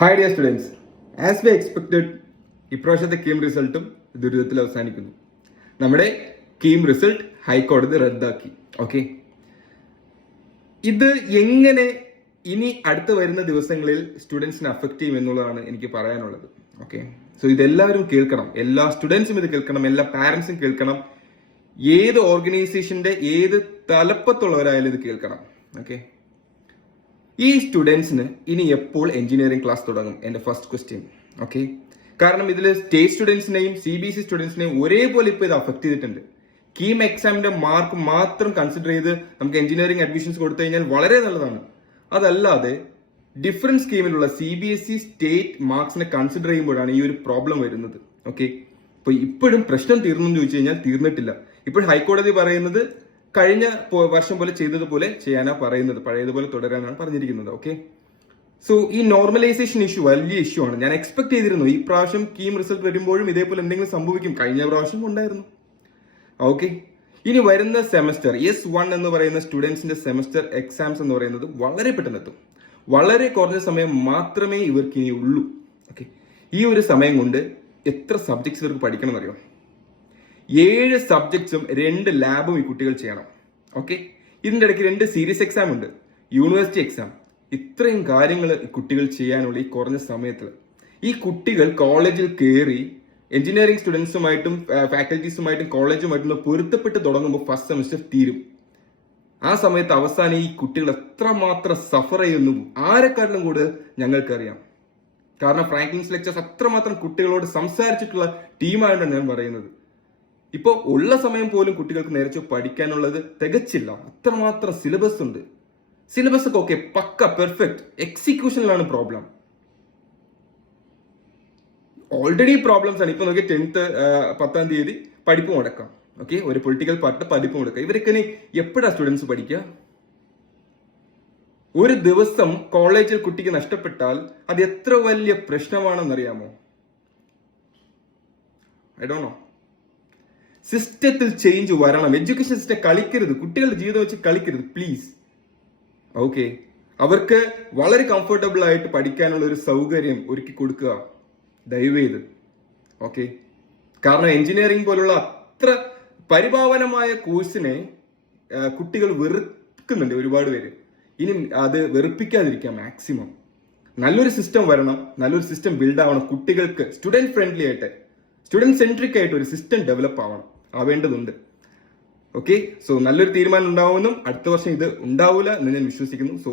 Hi dear students, as we expected ഇപ്രാവശ്യത്തെ കീം റിസൾട്ടും ദുരിതത്തിൽ അവസാനിക്കുന്നു. നമ്മുടെ കീം റിസൾട്ട് ഹൈക്കോടതി റദ്ദാക്കി. ഓക്കെ, ഇത് എങ്ങനെ ഇനി അടുത്ത് വരുന്ന ദിവസങ്ങളിൽ സ്റ്റുഡൻസിനെ അഫക്റ്റ് ചെയ്യും എന്നുള്ളതാണ് എനിക്ക് പറയാനുള്ളത്. ഓക്കെ, സോ ഇതെല്ലാവരും കേൾക്കണം, എല്ലാ സ്റ്റുഡൻസും ഇത് കേൾക്കണം, എല്ലാ പാരന്റ്സും കേൾക്കണം, ഏത് ഓർഗനൈസേഷന്റെ ഏത് തലപ്പത്തുള്ളവരായാലും ഇത് കേൾക്കണം. ഓക്കെ, ഈ സ്റ്റുഡൻസിന് ഇനി എപ്പോൾ എഞ്ചിനീയറിംഗ് ക്ലാസ് തുടങ്ങും? എന്റെ ഫസ്റ്റ് ക്വസ്റ്റ്യൻ. ഓക്കെ, കാരണം ഇതിൽ സ്റ്റേറ്റ് സ്റ്റുഡൻസിനെയും CBSE സ്റ്റുഡൻസിനെയും ഒരേപോലെ ഇപ്പൊ ഇത് അഫക്ട് ചെയ്തിട്ടുണ്ട്. കീം എക്സാമിന്റെ മാർക്ക് മാത്രം കൺസിഡർ ചെയ്ത് നമുക്ക് എഞ്ചിനീയറിംഗ് അഡ്മിഷൻസ് കൊടുത്തു കഴിഞ്ഞാൽ വളരെ നല്ലതാണ്. അതല്ലാതെ ഡിഫറൻറ്റ് സ്കീമിലുള്ള CBSE സ്റ്റേറ്റ് മാർക്സിനെ കൺസിഡർ ചെയ്യുമ്പോഴാണ് ഈ ഒരു പ്രോബ്ലം വരുന്നത്. ഓക്കെ, ഇപ്പൊ ഇപ്പോഴും പ്രശ്നം തീർന്നു എന്ന് ചോദിച്ചു കഴിഞ്ഞാൽ തീർന്നിട്ടില്ല. ഇപ്പോഴും ഹൈക്കോടതി പറയുന്നത് കഴിഞ്ഞ വർഷം പോലെ ചെയ്തതുപോലെ ചെയ്യാനാ പറയുന്നത്, പഴയതുപോലെ തുടരാനാണ് പറഞ്ഞിരിക്കുന്നത്. ഓക്കെ, സോ ഈ നോർമലൈസേഷൻ ഇഷ്യൂ വലിയ ഇഷ്യൂ ആണ്. ഞാൻ എക്സ്പെക്ട് ചെയ്തിരുന്നു ഈ പ്രാവശ്യം കീം റിസൾട്ട് വരുമ്പോഴും ഇതേപോലെ എന്തെങ്കിലും സംഭവിക്കും. കഴിഞ്ഞ പ്രാവശ്യം ഉണ്ടായിരുന്നു. ഓക്കെ, ഇനി വരുന്ന സെമസ്റ്റർ S1 എന്ന് പറയുന്ന സ്റ്റുഡൻസിന്റെ സെമസ്റ്റർ എക്സാംസ് എന്ന് പറയുന്നത് വളരെ പെട്ടെന്ന് എത്തും. വളരെ കുറഞ്ഞ സമയം മാത്രമേ ഇവർക്ക് ഇനി ഉള്ളൂ. ഓക്കെ, ഈ ഒരു സമയം കൊണ്ട് എത്ര സബ്ജക്ട്സ് ഇവർക്ക് പഠിക്കണം എന്നറിയോ? 7 സബ്ജക്ട്സും 2 ലാബും ഈ കുട്ടികൾ ചെയ്യണം. ഓക്കെ, ഇതിന്റെ ഇടയ്ക്ക് 2 സീരീസ് എക്സാം ഉണ്ട്, യൂണിവേഴ്സിറ്റി എക്സാം. ഇത്രയും കാര്യങ്ങൾ കുട്ടികൾ ചെയ്യാനുള്ള ഈ കുറഞ്ഞ സമയത്തിൽ ഈ കുട്ടികൾ കോളേജിൽ കയറി എഞ്ചിനീയറിംഗ് സ്റ്റുഡൻസുമായിട്ടും ഫാക്കൽറ്റീസുമായിട്ടും കോളേജുമായിട്ടും പൊരുത്തപ്പെട്ട് തുടങ്ങുമ്പോൾ ഫസ്റ്റ് സെമിസ്റ്റർ തീരും. ആ സമയത്ത് അവസാനം ഈ കുട്ടികൾ എത്രമാത്രം സഫർ ചെയ്യുന്നു ആരെക്കാട്ടിലും കൂടുതൽ ഞങ്ങൾക്കറിയാം. കാരണം ഫ്രാങ്ക്ലിൻസ് ലെക്ചേഴ്സ് അത്രമാത്രം കുട്ടികളോട് സംസാരിച്ചിട്ടുള്ള ടീമായിട്ടാണ് ഞാൻ പറയുന്നത്. ഇപ്പോൾ ഉള്ള സമയം പോലും കുട്ടികൾക്ക് നേരെ പഠിക്കാനുള്ളത് തികച്ചില്ല. അത്രമാത്രം സിലബസ് ഉണ്ട്. സിലബസ് ഒക്കെ ഓക്കെ, പക്ക പെർഫെക്റ്റ്, എക്സിക്യൂഷനിലാണ് പ്രോബ്ലം. ഓൾറെഡി പ്രോബ്ലംസ് ആണ്. ഇപ്പൊ നോക്കി 10th 10ാം തീയതി പഠിപ്പ് മുടക്കാം. ഓക്കെ, ഒരു പൊളിറ്റിക്കൽ പാർട്ടി പഠിപ്പ് മുടക്കാം. ഇവരൊക്കെ എപ്പോഴാ സ്റ്റുഡൻസ് പഠിക്കുക? ഒരു ദിവസം കോളേജിൽ കുട്ടിക്ക് നഷ്ടപ്പെട്ടാൽ അത് എത്ര വലിയ പ്രശ്നമാണെന്നറിയാമോ? I don't know. സിസ്റ്റത്തിൽ ചേഞ്ച് വരണം. എഡ്യൂക്കേഷൻ സിസ്റ്റം കളിക്കരുത്, കുട്ടികളുടെ ജീവിതം വെച്ച് കളിക്കരുത് പ്ലീസ്. ഓക്കെ, അവർക്ക് വളരെ കംഫർട്ടബിൾ ആയിട്ട് പഠിക്കാനുള്ള ഒരു സൗകര്യം ഒരുക്കി കൊടുക്കുക ദയവേത്. ഓക്കെ, കാരണം എഞ്ചിനീയറിംഗ് പോലുള്ള അത്ര പരിഭാവനമായ കോഴ്സിനെ കുട്ടികൾ വെറുക്കുന്നുണ്ട് ഒരുപാട് പേര്. ഇനി അത് വെറുപ്പിക്കാതിരിക്കാം മാക്സിമം. നല്ലൊരു സിസ്റ്റം വരണം, നല്ലൊരു സിസ്റ്റം ബിൽഡ് ആവണം. കുട്ടികൾക്ക് സ്റ്റുഡന്റ് ഫ്രണ്ട്ലി ആയിട്ട്, സ്റ്റുഡന്റ് സെൻട്രിക് ആയിട്ട് ഒരു സിസ്റ്റം ഡെവലപ്പ് ആവേണ്ടതുണ്ട്. ഓക്കെ, സോ നല്ലൊരു തീരുമാനം ഉണ്ടാവുമെന്നും അടുത്ത വർഷം ഇത് ഉണ്ടാവില്ല എന്ന് ഞാൻ വിശ്വസിക്കുന്നു. സോ